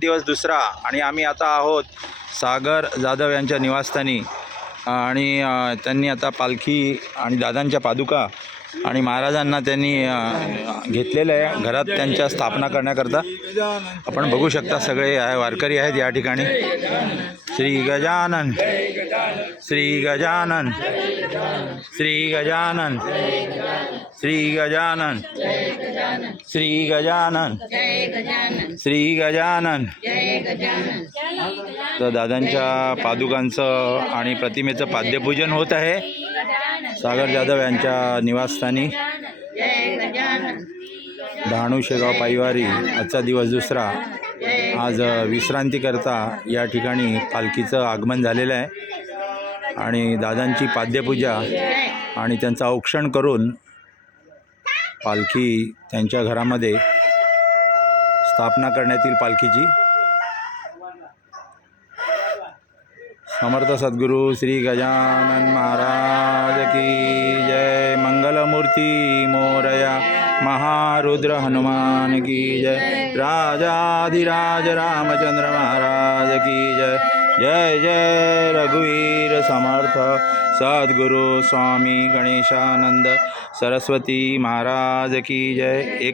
दिवस दुसरा आणि आम्ही आता आहोत सागर जाधव यांच्या निवासस्थानी आणि त्यांनी आता पालखी आणि दादांच्या पादुका आणि महाराजांना त्यांनी घेतलेलं आहे घरात त्यांच्या स्थापना करण्याकरता. आपण बघू शकता सगळे वारकरी आहेत या ठिकाणी. श्री गजानन श्री गजानन श्री गजानन श्री गजानन श्री गजानन श्री गजानन. तर दादांच्या पादुकांचं आणि प्रतिमेचं पाद्यपूजन होत आहे सागर जाधव यांच्या निवासस्थानी. डहाणू शेगाव पायवारी आजचा दिवस दुसरा. आज विश्रांतीकरता या ठिकाणी पालखीचं आगमन झालेलं आहे आणि दादांची पाद्यपूजा आणि त्यांचं औक्षण करून पालखी त्यांच्या घरामध्ये स्थापना करण्यात येईल पालखीची. समर्थ सद्गुरू श्री गजानन महाराज की जय. मंगलमूर्ती मोरया महारुद्र हनुमान की जय. राजाधिराज रामचंद्र महाराज की जय. जय जय रघुवीर समर्थ सद्गुरु स्वामी गणेशानंद सरस्वती महाराज की जय. एक